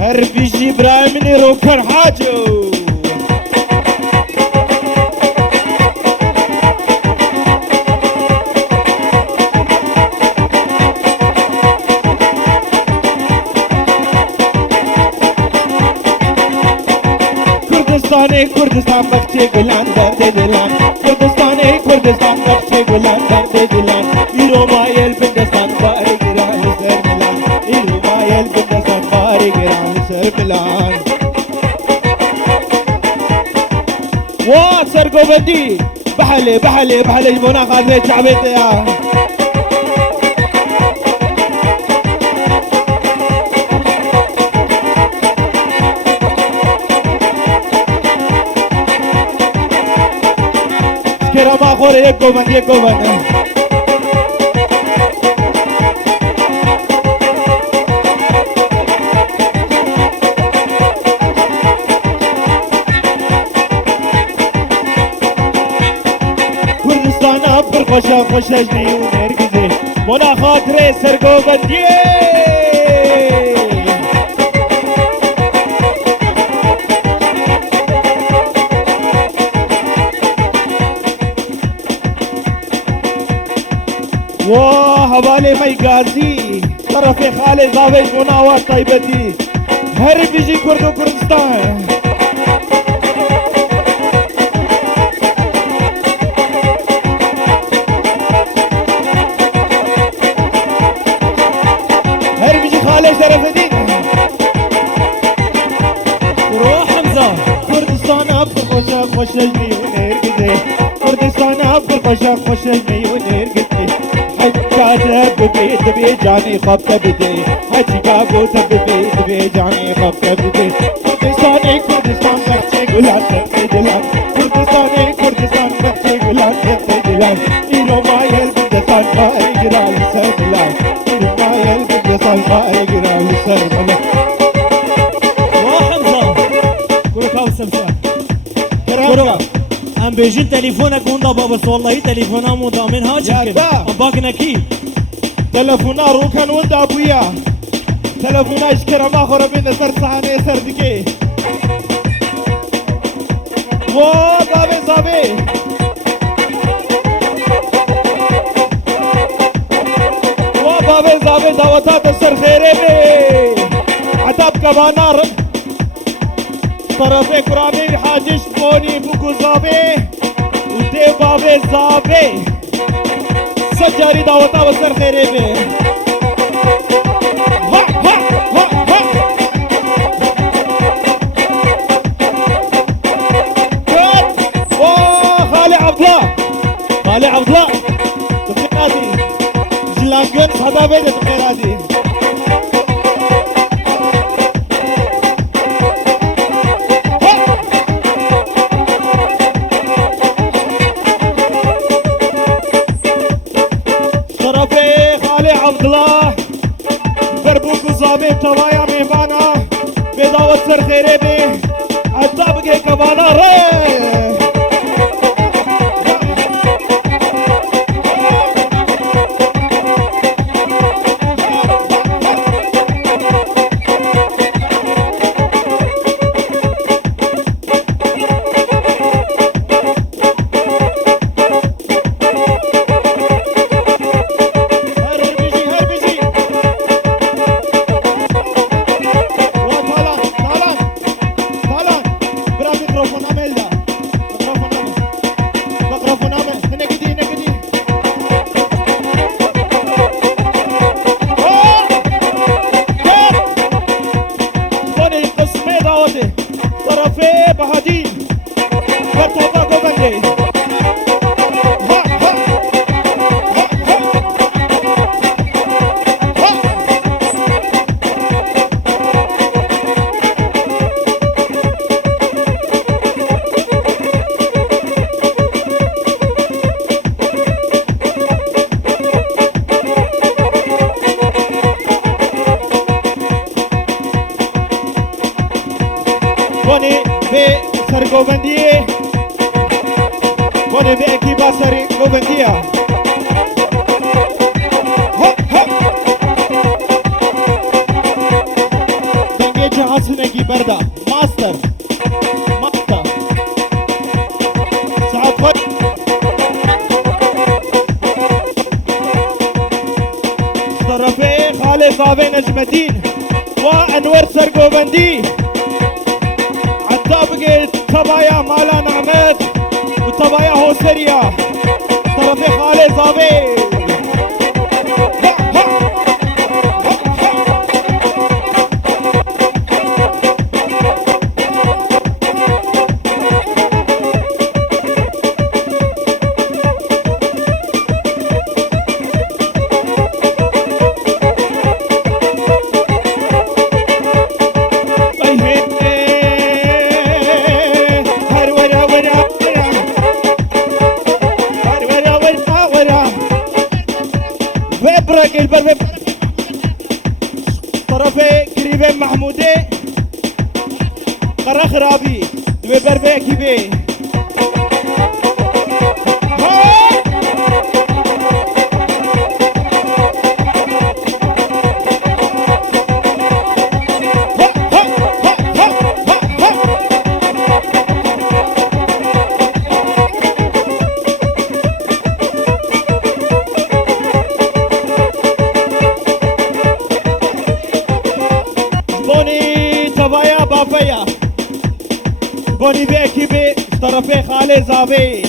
هر بیشی برايمني روكر حاجو كردستان بختي قلان درد دلان كردستان بختي قلان درد دلان إيرو مايل بندستان باري قران سر ملان إيرو مايل بندستان باري قران سر ملان وا سرقو بندي بحلي جبونا خاطري شعبيت يا ما خوره یک گوبند کردستان پر خوشجنی و نرگزی منا خاطره سرگوبندیه حوالي مي غازي طرفي خالي زاوج مناوات طيبتي هر بيجي كردو كردستان هر بيجي خالي شرف الدين روح حمزة كردستان ابر خوشجني ونرقدي كردستان ابر خوشجني ونرقدي تبي جاني خبطة بدي حجي قابو تبي جاني خبطة بدي كردستان بختي قلان دلان كردستان بختي قلان دلان إيرو مايل بندستان باي قرال سر دلان إيرو مايل بندستان باي قرال سر دلان وحمزة كروكا وسمسا كروكا ام بيجين تليفونك وندا بابس والله تليفونا مودا من هاجر باقنا كي تلفونا روكان وندا ابويا تلفونا اشكرا ما خورا بين سر صحاني سر دكي و زابي و بابي دعوتا بسر خيري بي عتاب كبانا طرفي كرامي حاجش بوني بوكو زابي ودي بابي زابي سجاري دعوتا بسر خيري بي خالي عبد الله تخيراتي جلانجون صحبا بيدي تخيراتي شرفي خالي عبد الله بربوك وزابي بتوايا ميمانا بيضاوة سر خيري بي عالطابقي كبانا ريه طرفي بهادين فتوبا قبندي بوني في سرقوبندية بوني في اكيبا سرقوبندية دنگه جهازنگی بردا ماستر ماستر سعد خوش طرفي خالد صافي نجم الدين وانور سرقوبندي عالطابقة طبايا مالا نعمت وطبايا هوسريا طرفي خالد صافي طرفي قريبين محمودي قرخ رابي دوي بربي كيبي بوني بيكي بي طرفي خالي زابي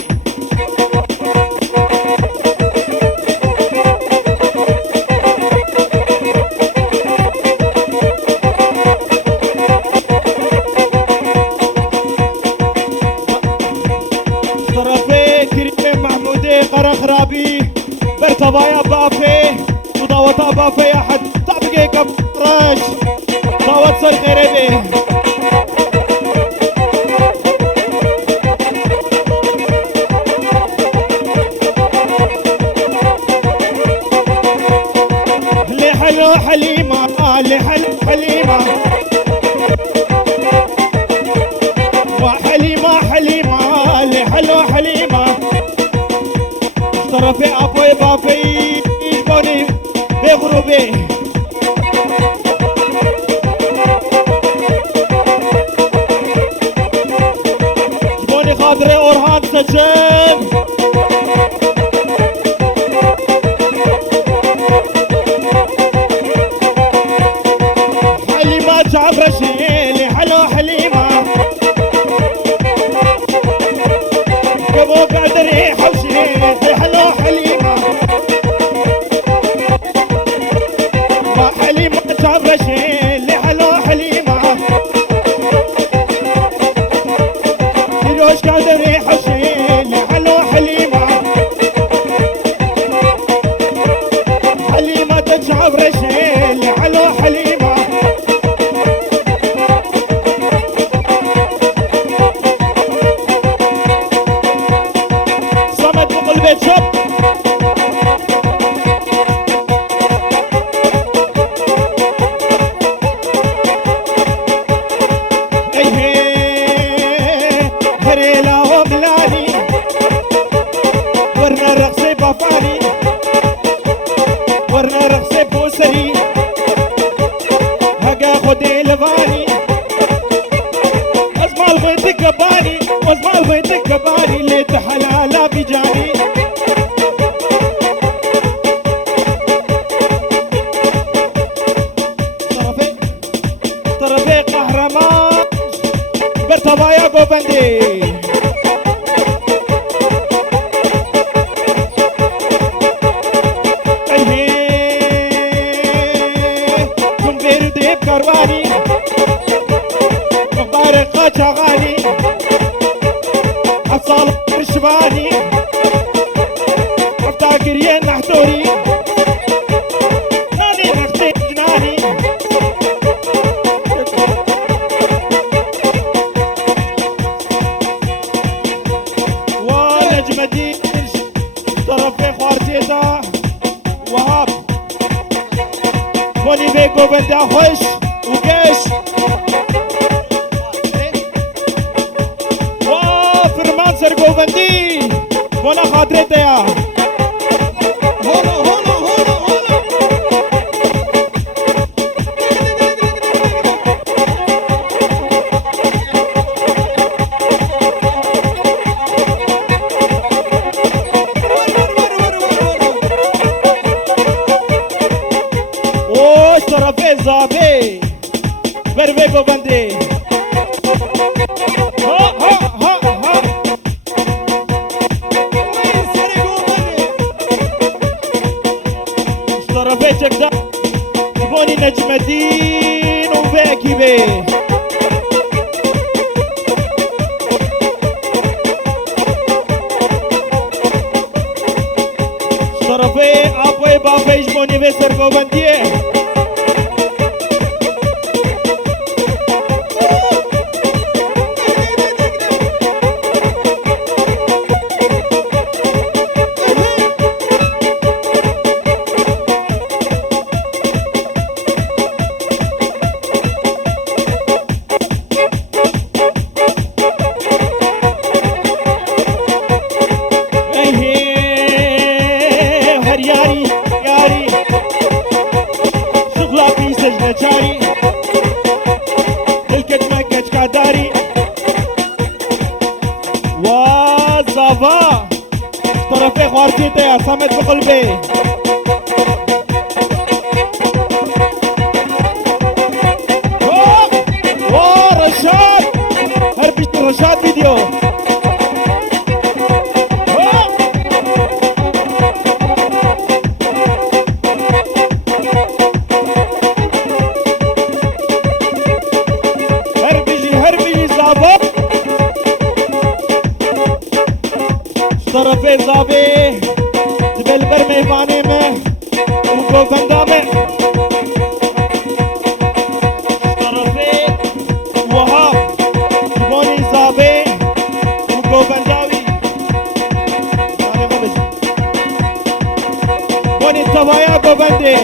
طرفي كريم محمودي قرخ رابي برتبايا بافي وضوطا بافي احد طبقي كبرش ضوط صي خريبي حلو حليمة اللي حلو حليمة وحليمة حليمة اللي حلو حليمة طرفي أبوي بابي يجبوني بغروبي يجبوني خاطري أورهان سجن عبرشيلي حلو حليمة قبو قاعد ريح وشيلي حلو حليمة وحليمة عبرشيلي حلو حليمة تروش قاعد ريح وشيلي حلو حليمة حليمة عبرشيلي حلو حليمة ورنا رقصي بوسري هقا خدي لباني اسمع البيت كباني واسمع البيت كباني ليت حلالا بجاني طرفي قهرمان برطبايا قوبندي كرواني مبارقة شغالي أصال رشباني أفتاكرين نحتوري ناني نختي جناني ونجم الدين طرفي خوارتيتا وهاب بوني بيكو بندا خوش وقش وفرمان سرقوبندي وانا خاطرتها يا هونا هونا هونا هونا گوبنده ها ها ها ها طرفه جدا جبوني نجم الدين وباكي بيه طرفه ابوي بابي جبوني بسر گوبندیه طرفه خوارتيته يا صمت بقلبي رشاد هربش رشاد فيديو هربجي زابط طرفه زابي دبل بر میوانه में गोबंदा में طرفه وهاب بوني زابي गोबंदावी بوني توايا गोबंदे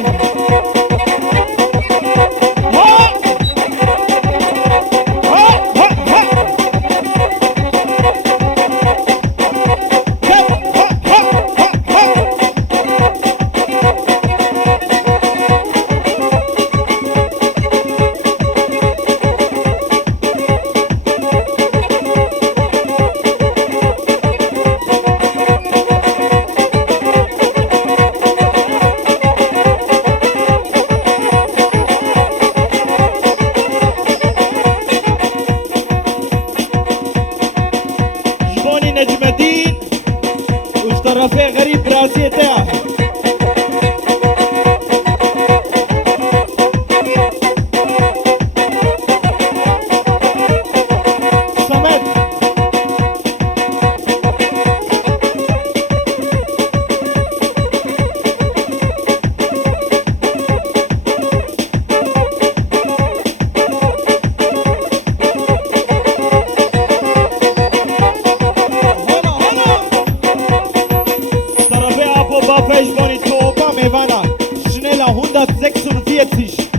نجم الدين وش طرفه غريب براسي تاعه صمد Boni Topa Mevana schneller 146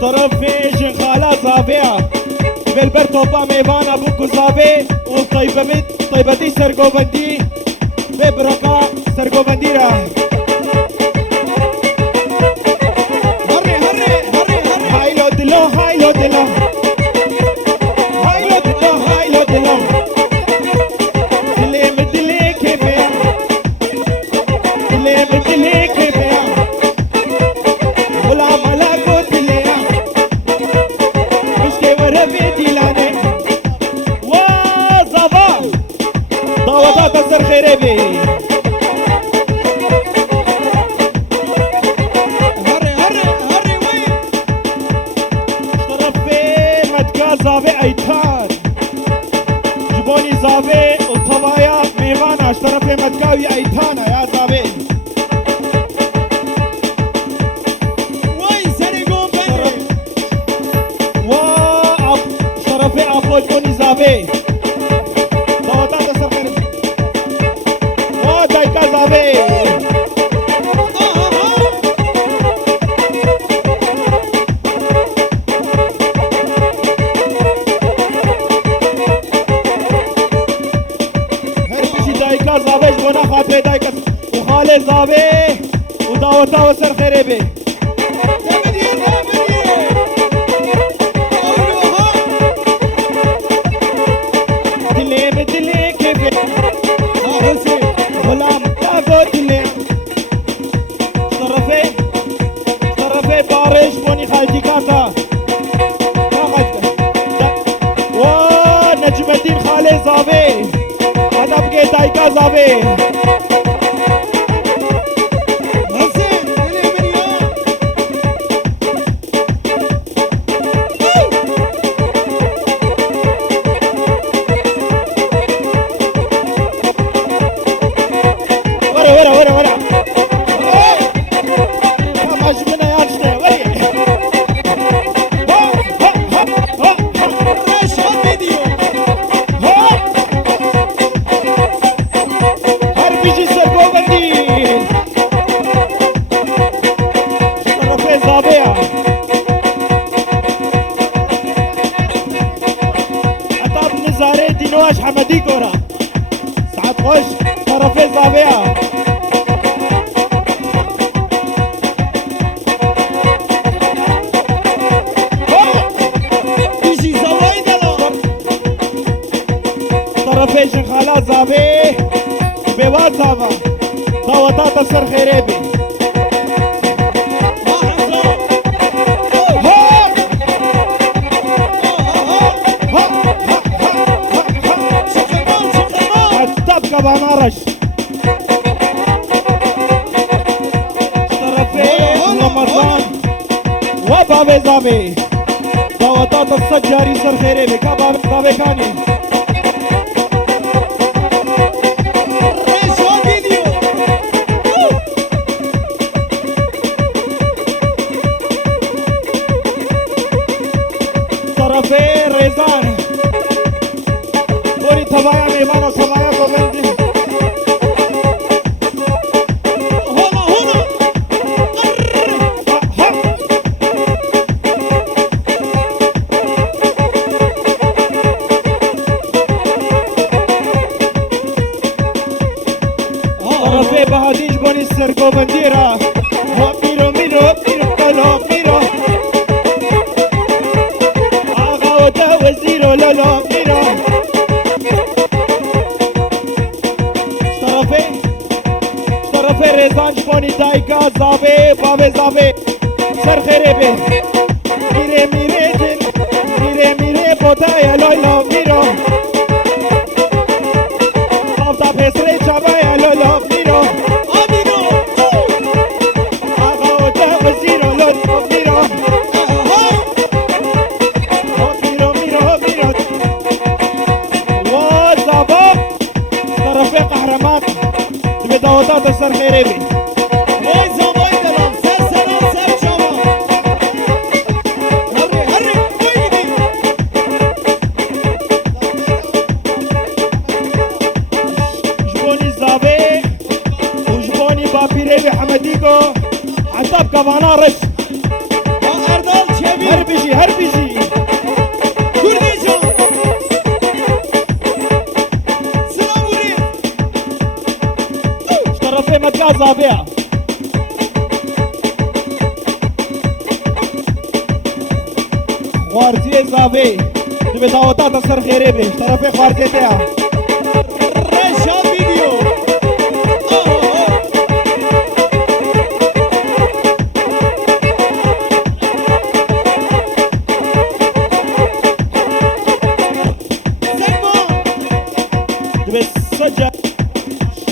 طرف فيجن خالات زابيا بالبر توبا ميفان ابوكو زابي وطيبتي سرقوبندي ببركة سرقوبنديرا هايلو دلو هايلو دلو هايلو دلو هايلو دلو دلي مدلي كيفيا دلي مدلي كيفيا ولا ملاكو دليا مشكي ورفي ديلاني وزافا دعوة بسر خيربي زاوی ایتان جبونی زاوی و طوایا میوانش طرف مدگاوی ایتانه یا زاوی وای سری گم بره و طرف آفوی بونی زاوی داوتا بسر خیر و دایکا زاوی بخاطر دايكس وخالي زابي ودعوتها وسر خريبي دلي بدلي كيف غلام تاخد دلي طرفي بارش بوني خالتي كاتا نجم الدين خالي زابي هذا بقي دايكا زابي ورا ما عجبنا يا رجل هربيجي سرقو بندين طرفي زابية عطاب نزاري دينواش حمدي كورا ساعات خوش طرفي زابية طرفي شنخالا زابي بواد زابا ضوطات السر خريبي تبقى بنارش طرفي رمضان وبابي زابي ضوطات السجاري سر خريبي كبابي زابي كاني طرفي ريزان بوري تبايا ميمانا تبايا كومندي طرفي بهاديج بوني السرقو بنديرة ميرو ميرو ميرو كلو ميرو وزيرو لولو ميرو طرفي ريزان شبوني دايكا زابي بابي زابي سر خريبي ميري بوتايا لولو ميرو افتا بسري شبايا لولو ميرو آغا وده وزيرو لولو ميرو طرفي قهرمان تبي ضوطات السر خريبي ويزا ويدلم سلسلة سر شباب هري ويدي جبوني زابي وجبوني بابيري بحمديكو عتاب كفانا رش وأردال شبيب هربيجي كرديجا سلاموري طرفي مكا زابية خوارتي زابي تبي ضوطات السر خريبي طرفي خوارتي تاعها رشا فيديو تبي سجل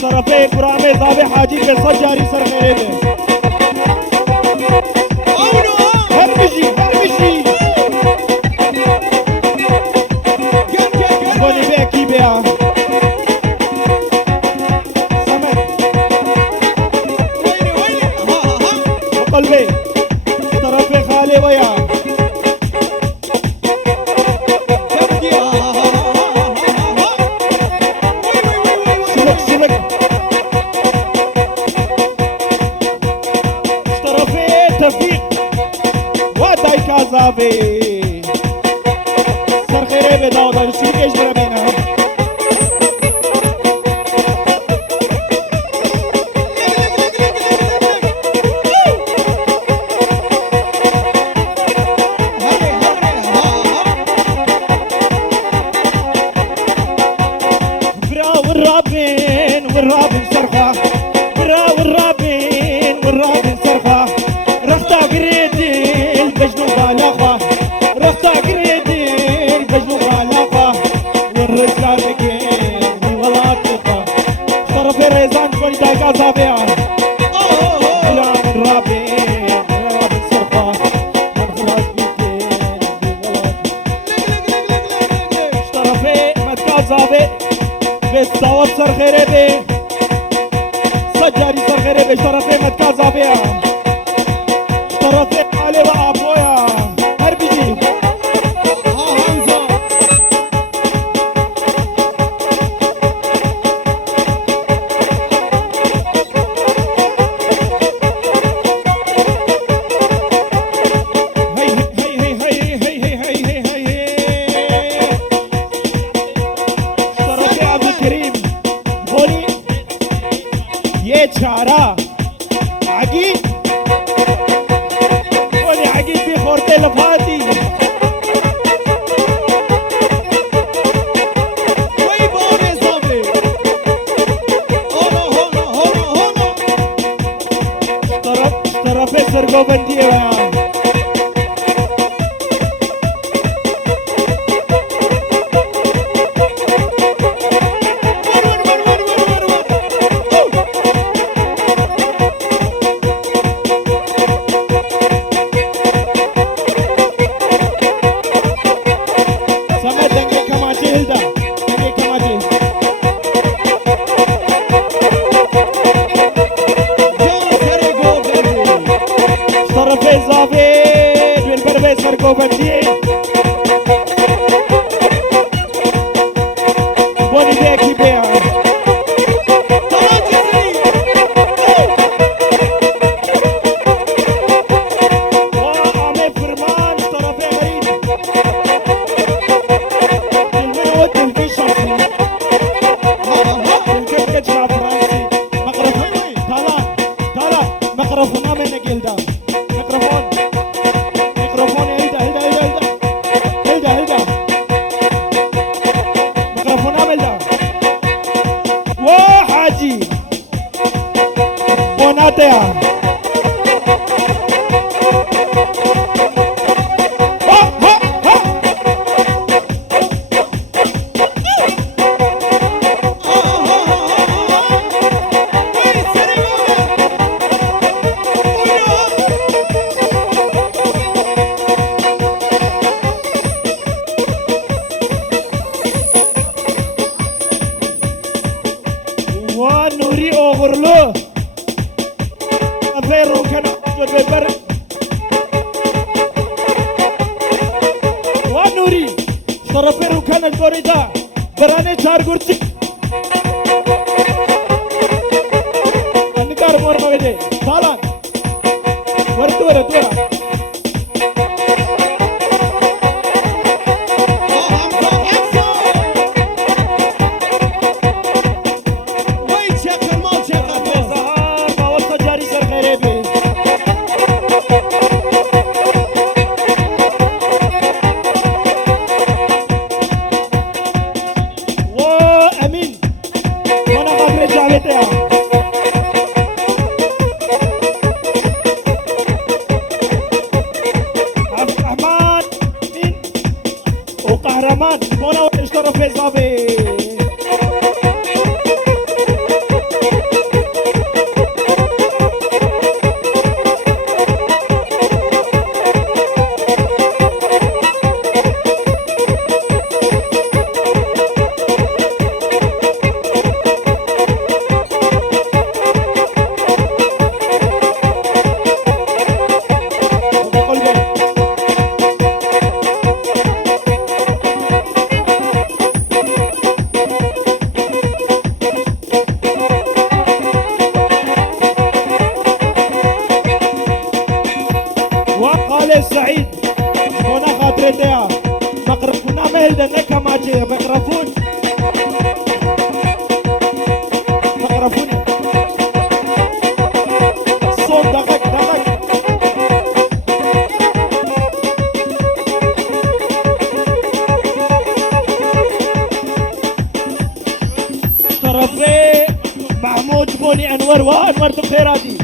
طرفي برامي زابي حاجي تبي سجاري سر خريبي هربيجي بوني بيكي بيها سمك وقلبي طرفي خالي ويا سلك طرفي تفيق وداي كازابي سر خريبي داودا بسيك اجرى بينا والرابين والرابين صرخة والرابين والرابين صرخة رختا قريدي البجنو بالغة رختا قريدي البجنو بالغة والرزقة بكين والله طوقة طرف الريزان كوني دايقا زابيع الرابين الرابين صرخة من خلاص بكين طرفي متكاو زابي بيت داوت سر خيري بي سجاري سر خيري بي طرفي متكاو زابي طرفي علي وابويا هربيجي حمزة هي هي هي هي هي هي هي هي طرفي عبد الكريم بولي ये चारा عقيد بولي عقيد في خورتي لفاتي وي بوني زابي هونا هونا هونا هونا طرفي سرقو بندية sama denge kamachi hilda denge kamachi جان سري جوبندي طرفي زافيد والبربي سرقو بندية بوني بيكي بيع تراجري وعمي فرمان طرفي غريب المنود الفيشنسي الكتكت مع فرنسي مقرفون طالع طالع مقرفون من جلدا ميكروفون ميكروفون هيدا هيدا هيدا هيدا هيدا ميكروفون هيدا وحاجي بوناتيا ها ها ها وي سري ونوري اوغرلو افيرو كان بالبر ونوري طرفيرو كان البوريدا براني شارغورتي انكار مور مغدي طالع ورتو ورتو حمزة حمزة وي شكل ما شكل زهار ما وصل جاري سر غريبي وامين وانا غفرت جعبتها عبد الرحمن مين وقهرمان وانا اشترى في زافي طرفي محمود جبوني انور وانور تبخيراتي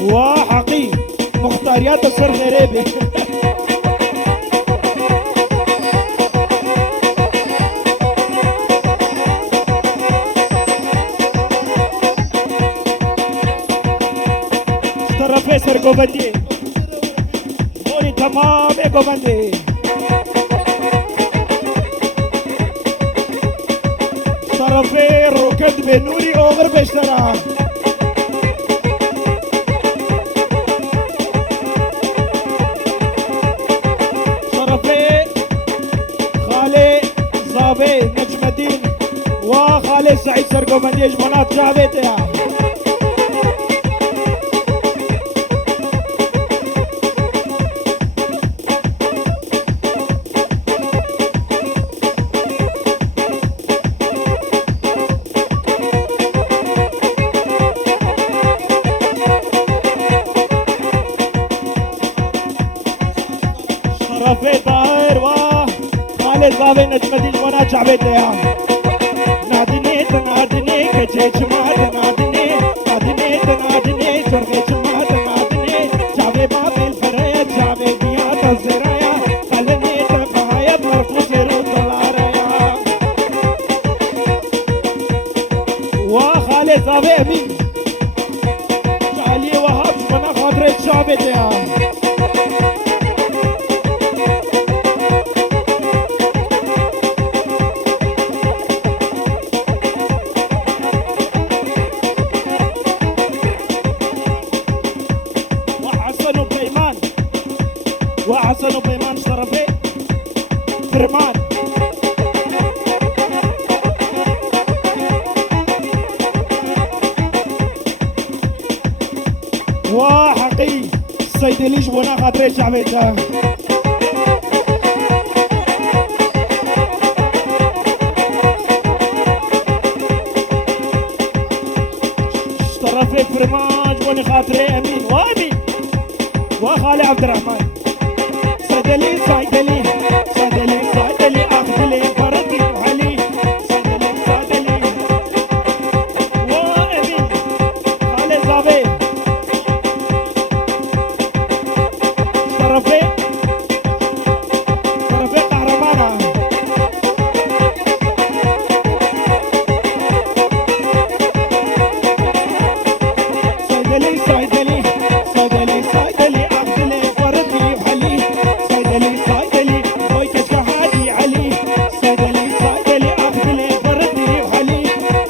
وحقي مختاريات السر غريبي طرفي سرقوبندي بوني تمام ايقوبندي طرفي ركض بنوري اوغر بشترا طرفي خالي زابي نجم الدين وخالي سعيد سرقوبندي جمانات جابتها رفي طاهر وخالد بابي نجم الدين وانا شعبيتها نادني تنادني كجيج ما تنادني نادني تنادني سرغيج ما تنادني شعبي بابي الفريد شعبي بيات الزرايا خلني تبهايا مرفوس يرد العرايا وخالد بابي امين شعلي وهاب وانا خاطري شعبيتها وحسن وبيمان شرفي فرمان وحقي السيد اللي جبونا خاطري شعبيته شرفي فرمان جبوني خاطري امين وامين وخالي عبد الرحمن صيدلي صيدلي صيدلي صيدلي اخذلي فرقي وحلي صيدلي صيدلي وامين خالي زابي شرفي شرفي قهرمانه صيدلي صيدلي صيدلي صيدلي اخذلي فرقي وحلي صيدلي صيدلي هوي كشهادي علي صيدلي صيدلي اخذلي فرقي وحلي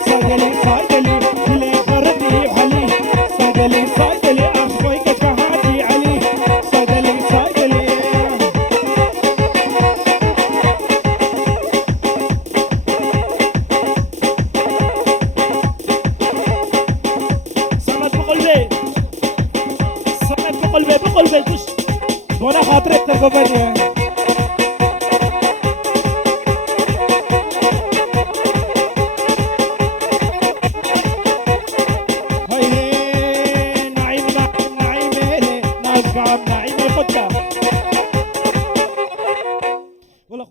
صيدلي صيدلي لي فرقي وحلي صيدلي صيدلي اخوي كشهادي علي صيدلي صيدلي صمت بقلبي صمت بقلبي بقلبي كش وانا خاطرك تركبني هاي نعيم نعيم نعيم نعيم نعيم